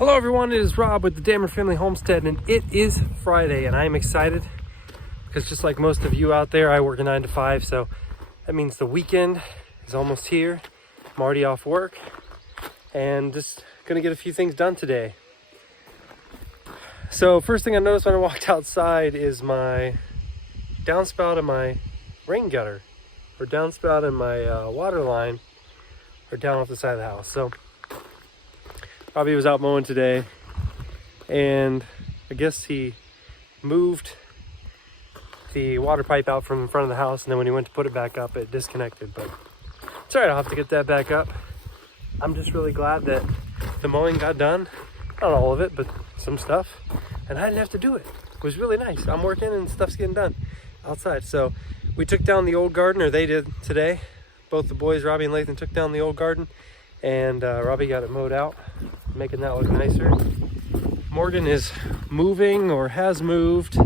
Hello everyone, it is Rob with the Dammer Family Homestead, and it is Friday, and I am excited because just like most of you out there, I work a 9 to 5, so that means the weekend is almost here. I'm already off work and just gonna get a few things done today. So first thing I noticed when I walked outside is my downspout of my rain gutter, or downspout in my water line, are down off the side of the house. So Robbie was out mowing today, and I guess he moved the water pipe out from in front of the house, and then when he went to put it back up, it disconnected. But it's all right, I'll have to get that back up. I'm just really glad that the mowing got done. Not all of it, but some stuff, and I didn't have to do it. It was really nice. I'm working and stuff's getting done outside. So we took down the old garden, or they did today. Both the boys, Robbie and Lathan, took down the old garden, and Robbie got it mowed out, making that look nicer. Morgan is moving, or has moved,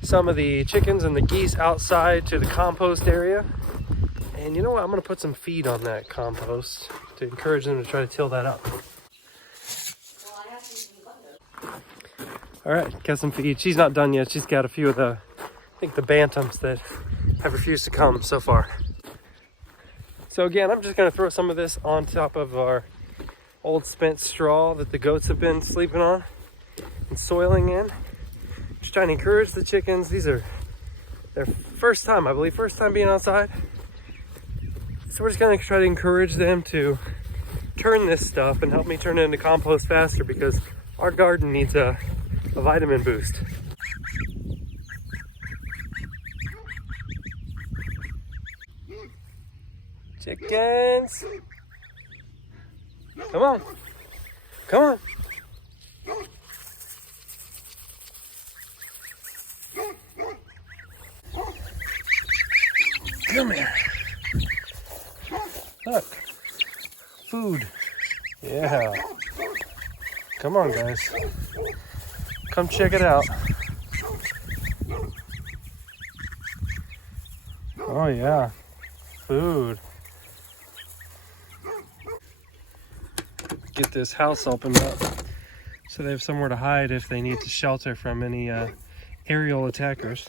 some of the chickens and the geese outside to the compost area. And you know what? I'm going to put some feed on that compost to encourage them to try to till that up. All right, got some feed. She's not done yet. She's got a few of the, I think the bantams that have refused to come so far. So again, I'm just going to throw some of this on top of our old spent straw that the goats have been sleeping on and soiling in. Just trying to encourage the chickens. These are their first time, I believe, first time being outside. So we're just going to try to encourage them to turn this stuff and help me turn it into compost faster, because our garden needs a vitamin boost. Chickens! Come on! Come on! Come here! Look! Food! Yeah! Come on, guys! Come check it out! Oh yeah! Food! Get this house opened up so they have somewhere to hide if they need to shelter from any aerial attackers.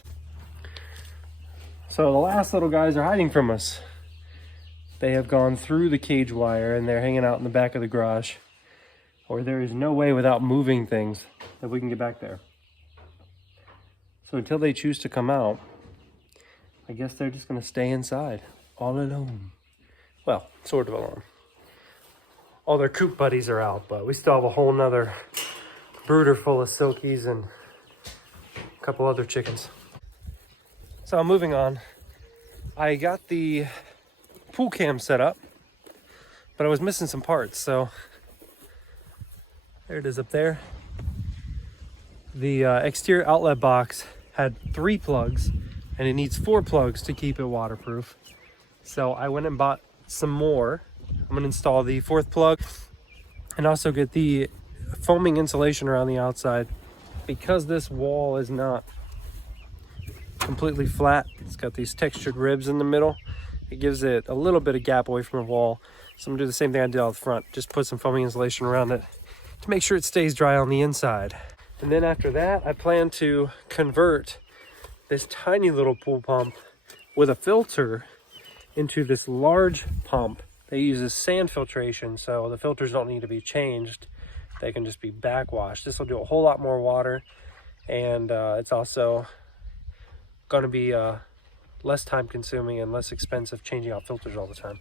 So the last little guys are hiding from us. They have gone through the cage wire and they're hanging out in the back of the garage, or there is no way without moving things that we can get back there. So until they choose to come out, I guess they're just going to stay inside all alone. Well, sort of alone. All their coop buddies are out, but we still have a whole nother brooder full of silkies and a couple other chickens. So moving on, I got the pool cam set up, but I was missing some parts, so there it is up there. The exterior outlet box had 3 plugs, and it needs 4 plugs to keep it waterproof. So I went and bought some more. I'm going to install the 4th plug and also get the foaming insulation around the outside, because this wall is not completely flat. It's got these textured ribs in the middle. It gives it a little bit of gap away from the wall. So I'm going to do the same thing I did out the front. Just put some foaming insulation around it to make sure it stays dry on the inside. And then after that, I plan to convert this tiny little pool pump with a filter into this large pump. They use sand filtration, so the filters don't need to be changed. They can just be backwashed. This will do a whole lot more water, and it's also going to be less time consuming and less expensive changing out filters all the time.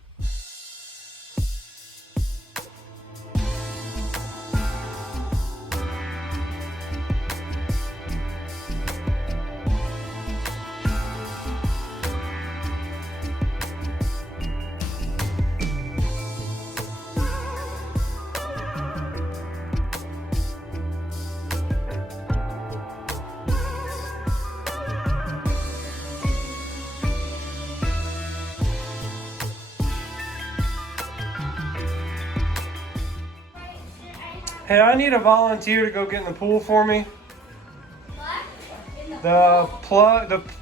Hey, I need a volunteer to go get in the pool for me. What?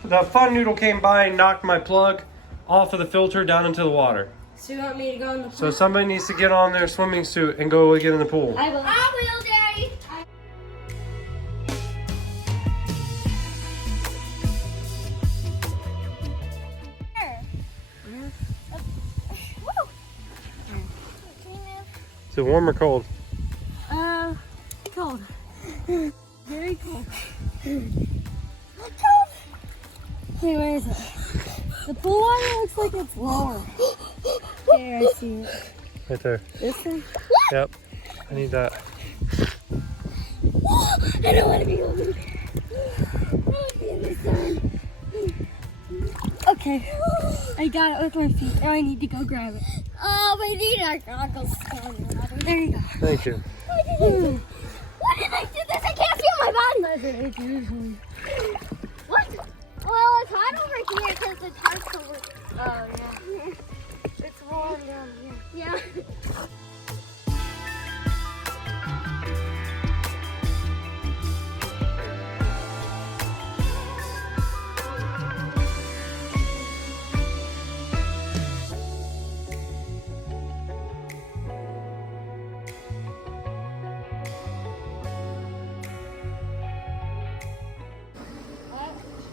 The fun noodle came by and knocked my plug off of the filter down into the water. So you want me to go in the pool? So somebody needs to get on their swimming suit and go get in the pool. I will do it warm or cold? Cold. Very cold. Cold. Hey, where is it? The pool water looks like it's lower. Here, I see it. Right there. This one? Yep. I need that. I don't want to be over there. I want to be in the sun. Okay. I got it with my feet. Now I need to go grab it. Oh, we need our goggles. There you go. Thank you. Why did I do this? I can't feel my body. What? Well, it's hot over here because the tarp's over. Oh, yeah. It's warm down here. Yeah.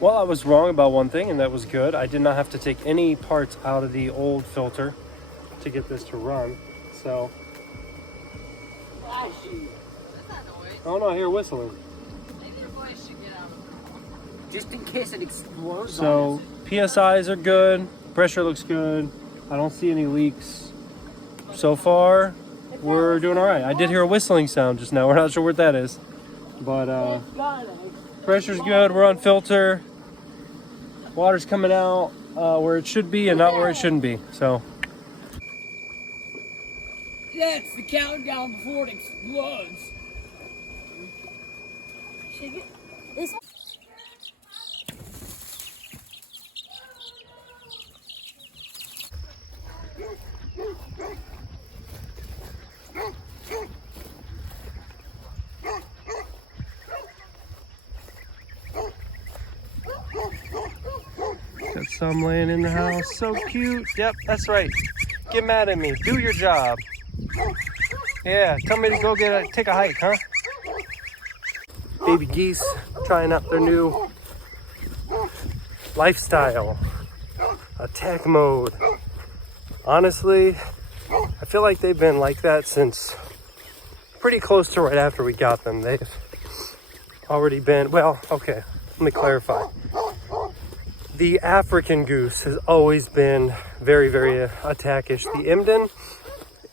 Well, I was wrong about one thing, and that was good. I did not have to take any parts out of the old filter to get this to run. So, oh no, I hear whistling. Maybe your voice should get out. Just in case it explodes. So, PSIs are good. Pressure looks good. I don't see any leaks. So far, we're doing all right. I did hear a whistling sound just now. We're not sure what that is, but pressure's good. We're on filter. Water's coming out where it should be and not where it shouldn't be. So That's the countdown before it explodes. Shake it. This one. got some laying in the house. So cute. Yep, that's right. Get mad at me. Do your job. Yeah, tell me to go take a hike, huh? Baby geese trying out their new lifestyle. Attack mode. Honestly, I feel like they've been like that since pretty close to right after we got them. They've already been, well, okay, let me clarify. The African goose has always been very, very attackish. The Emden,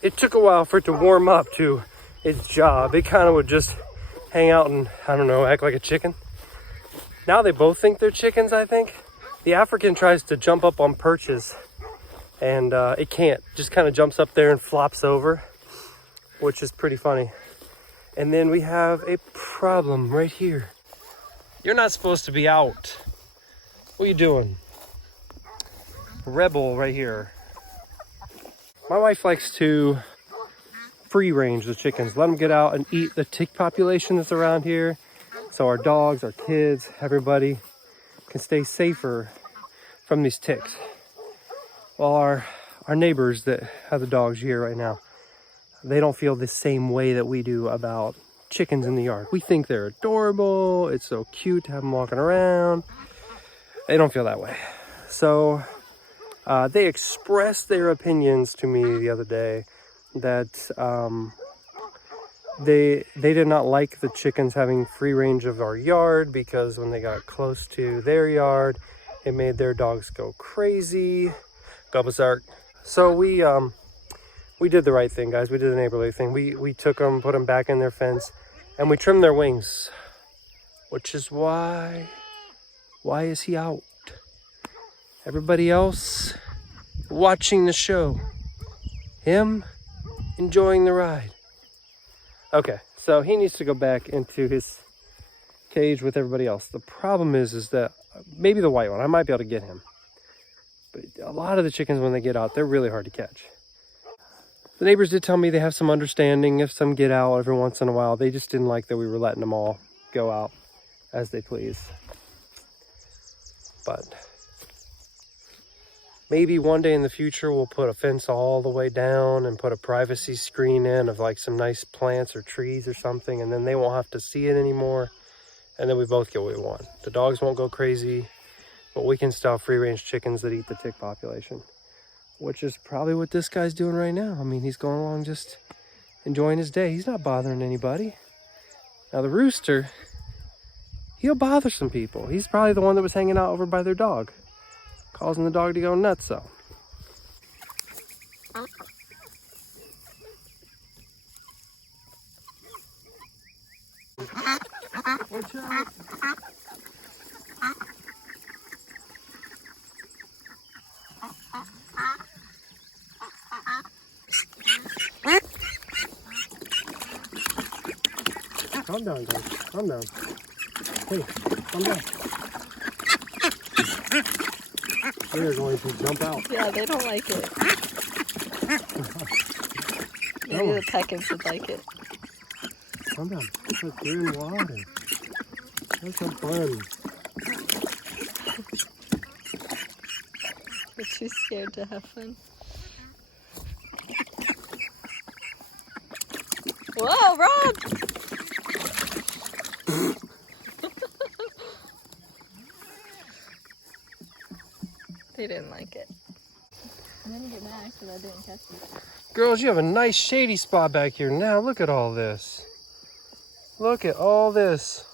it took a while for it to warm up to its job. It kind of would just hang out and, I don't know, act like a chicken. Now they both think they're chickens, I think. The African tries to jump up on perches and it can't. Just kind of jumps up there and flops over, which is pretty funny. And then we have a problem right here. You're not supposed to be out. What are you doing? Rebel right here. My wife likes to free range the chickens, let them get out and eat the tick population that's around here. So our dogs, our kids, everybody can stay safer from these ticks. Well, our neighbors that have the dogs here right now, they don't feel the same way that we do about chickens in the yard. We think they're adorable. It's so cute to have them walking around. They don't feel that way. So they expressed their opinions to me the other day that they did not like the chickens having free range of our yard because when they got close to their yard, it made their dogs go crazy. Gobazark. So we did the right thing, guys. We did the neighborly thing. We took them, put them back in their fence, and we trimmed their wings, which is why is he out? Everybody else watching the show. Him enjoying the ride. Okay, so he needs to go back into his cage with everybody else. The problem is that maybe the white one, I might be able to get him. But a lot of the chickens, when they get out, they're really hard to catch. The neighbors did tell me they have some understanding if some get out every once in a while. They just didn't like that we were letting them all go out as they please. But maybe one day in the future we'll put a fence all the way down and put a privacy screen in of like some nice plants or trees or something, and then they won't have to see it anymore, and then we both get what we want. The dogs won't go crazy, but we can still have free range chickens that eat the tick population, which is probably what this guy's doing right now. I mean, he's going along just enjoying his day. He's not bothering anybody. Now the rooster, he'll bother some people. He's probably the one that was hanging out over by their dog, causing the dog to go nuts though. Watch out. Calm down, guys. Calm down. Hey, calm down. They're going to jump out. Yeah, they don't like it. Maybe the peckins would like it. Calm down. Look, you're in the water. Have some fun. They're too scared to have fun. Whoa, Rob! They didn't like it. And then you get mad because I didn't catch it. Girls, you have a nice shady spot back here. Now look at all this. Look at all this.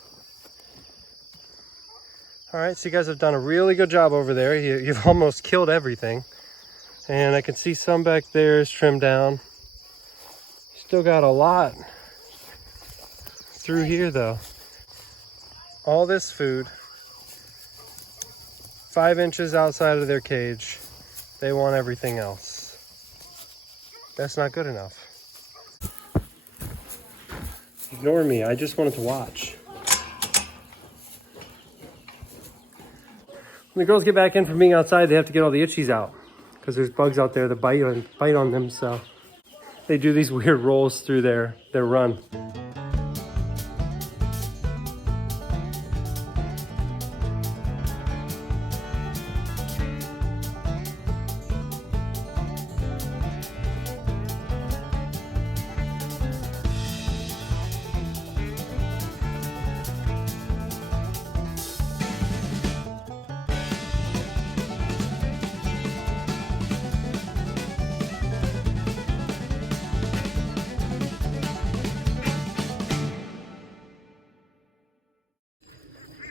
All right, so you guys have done a really good job over there. You've almost killed everything. And I can see some back there is trimmed down. Still got a lot through here though. All this food, 5 inches outside of their cage. They want everything else. That's not good enough. Ignore me, I just wanted to watch. When the girls get back in from being outside, they have to get all the itchies out because there's bugs out there that bite on them, so they do these weird rolls through their run.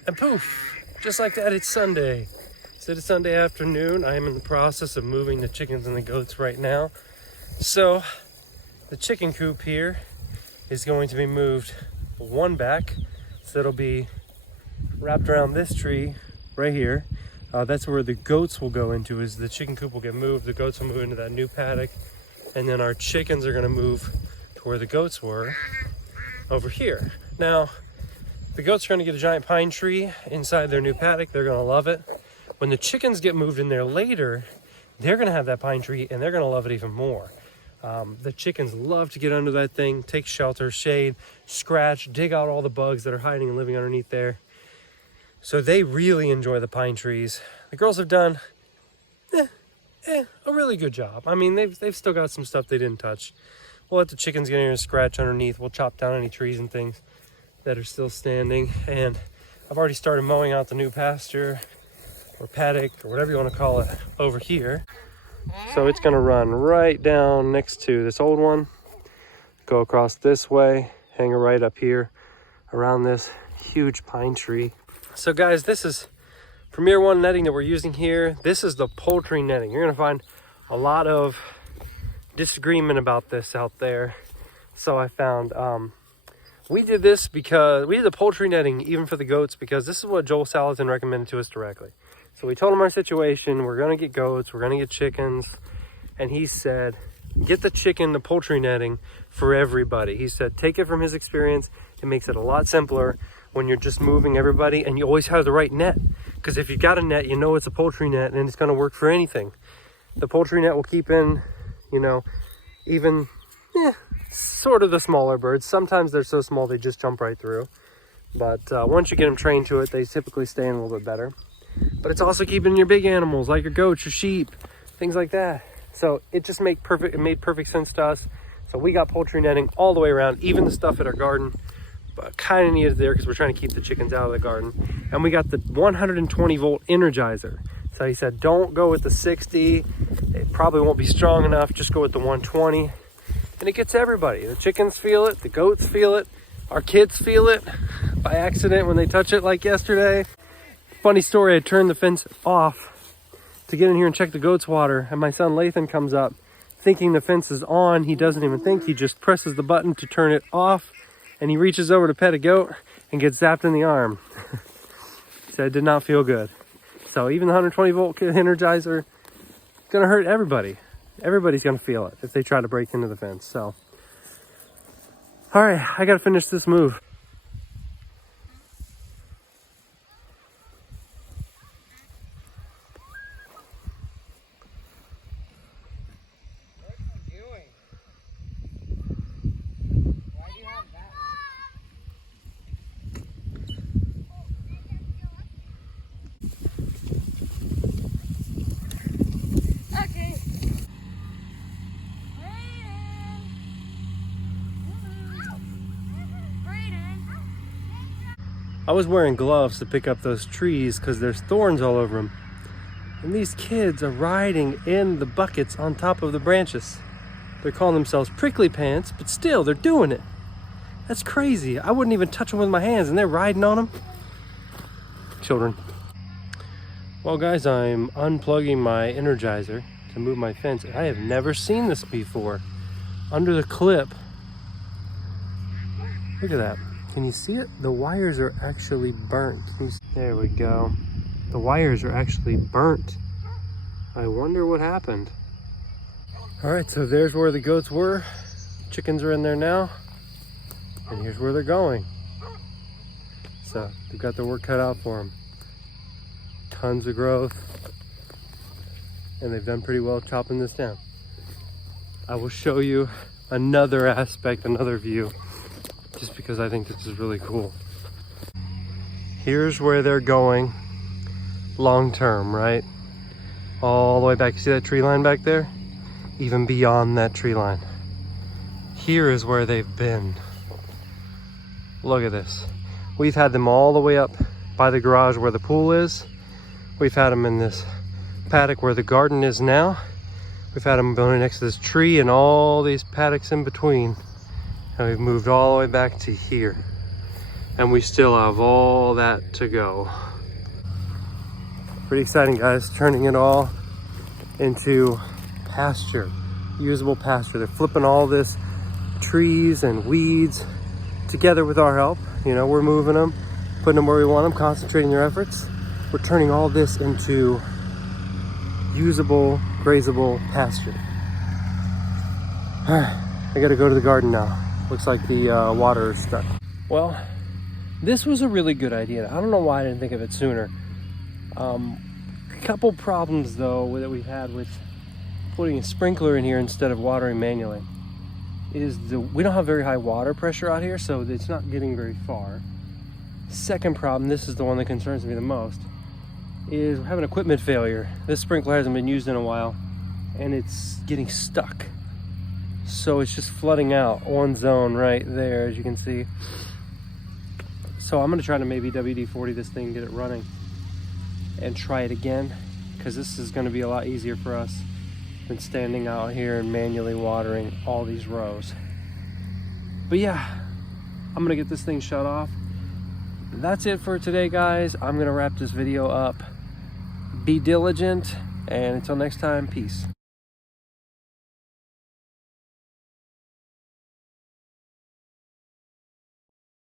And poof, just like that, it's Sunday. So it's Sunday afternoon. I am in the process of moving the chickens and the goats right now. So the chicken coop here is going to be moved one back. So it'll be wrapped around this tree right here. That's where the goats will go into, is the chicken coop will get moved. The goats will move into that new paddock. And then our chickens are gonna move to where the goats were over here. Now, the goats are going to get a giant pine tree inside their new paddock. They're going to love it. When the chickens get moved in there later, they're going to have that pine tree and they're going to love it even more. The chickens love to get under that thing, take shelter, shade, scratch, dig out all the bugs that are hiding and living underneath there. So they really enjoy the pine trees. The girls have done a really good job. I mean, they've still got some stuff they didn't touch. We'll let the chickens get in here and scratch underneath. We'll chop down any trees and things that are still standing, and I've already started mowing out the new pasture or paddock or whatever you want to call it over here. So it's going to run right down next to this old one, go across this way, hang right up here around this huge pine tree. So guys, this is Premier One netting that we're using here. This is the poultry netting. You're going to find a lot of disagreement about this out there. So I found we did this because we did the poultry netting even for the goats because this is what Joel Salatin recommended to us directly. So we told him our situation. We're going to get goats. We're going to get chickens. And he said, get the poultry netting for everybody. He said, take it from his experience. It makes it a lot simpler when you're just moving everybody and you always have the right net. Because if you've got a net, you know it's a poultry net and it's going to work for anything. The poultry net will keep in, you know, even, sort of the smaller birds. Sometimes they're so small they just jump right through, but once you get them trained to it, they typically stay in a little bit better. But it's also keeping your big animals like your goats, your sheep, things like that. So it made perfect sense to us. So we got poultry netting all the way around, even the stuff at our garden, but kind of needed there because we're trying to keep the chickens out of the garden. And we got the 120 volt Energizer. So he said, don't go with the 60. It probably won't be strong enough. Just go with the 120. And it gets everybody. The chickens feel it, the goats feel it, our kids feel it by accident when they touch it like yesterday. Funny story, I turned the fence off to get in here and check the goats' water, and my son Lathan comes up thinking the fence is on. He doesn't even think, he just presses the button to turn it off, and he reaches over to pet a goat and gets zapped in the arm. So it did not feel good. So even the 120 volt Energizer, gonna hurt everybody. Everybody's gonna feel it if they try to break into the fence. So, all right, I gotta finish this move. I was wearing gloves to pick up those trees because there's thorns all over them. And these kids are riding in the buckets on top of the branches. They're calling themselves prickly pants, but still, they're doing it. That's crazy. I wouldn't even touch them with my hands, and they're riding on them. Children. Well, guys, I'm unplugging my Energizer to move my fence. I have never seen this before. Under the clip, look at that. Can you see it? The wires are actually burnt. There we go. The wires are actually burnt. I wonder what happened. All right, so there's where the goats were. Chickens are in there now. And here's where they're going. So they've got their work cut out for them. Tons of growth. And they've done pretty well chopping this down. I will show you another aspect, another view, just because I think this is really cool. Here's where they're going long term, right? All the way back. You see that tree line back there? Even beyond that tree line. Here is where they've been. Look at this. We've had them all the way up by the garage where the pool is. We've had them in this paddock where the garden is now. We've had them building next to this tree and all these paddocks in between. And we've moved all the way back to here. And we still have all that to go. Pretty exciting, guys. Turning it all into pasture, usable pasture. They're flipping all this trees and weeds together with our help. You know, we're moving them, putting them where we want them, concentrating their efforts. We're turning all this into usable, grazable pasture. All right, I gotta go to the garden now. Looks like the water is stuck. Well, this was a really good idea. I don't know why I didn't think of it sooner. A couple problems though that we've had with putting a sprinkler in here instead of watering manually is we don't have very high water pressure out here, so it's not getting very far. Second problem, this is the one that concerns me the most, is we're having equipment failure. This sprinkler hasn't been used in a while and it's getting stuck. So it's just flooding out one zone right there, as you can see. So I'm gonna try to maybe WD-40 this thing, get it running, and try it again, because this is gonna be a lot easier for us than standing out here and manually watering all these rows. But yeah, I'm gonna get this thing shut off. That's it for today, guys. I'm gonna wrap this video up. Be diligent, and until next time, peace.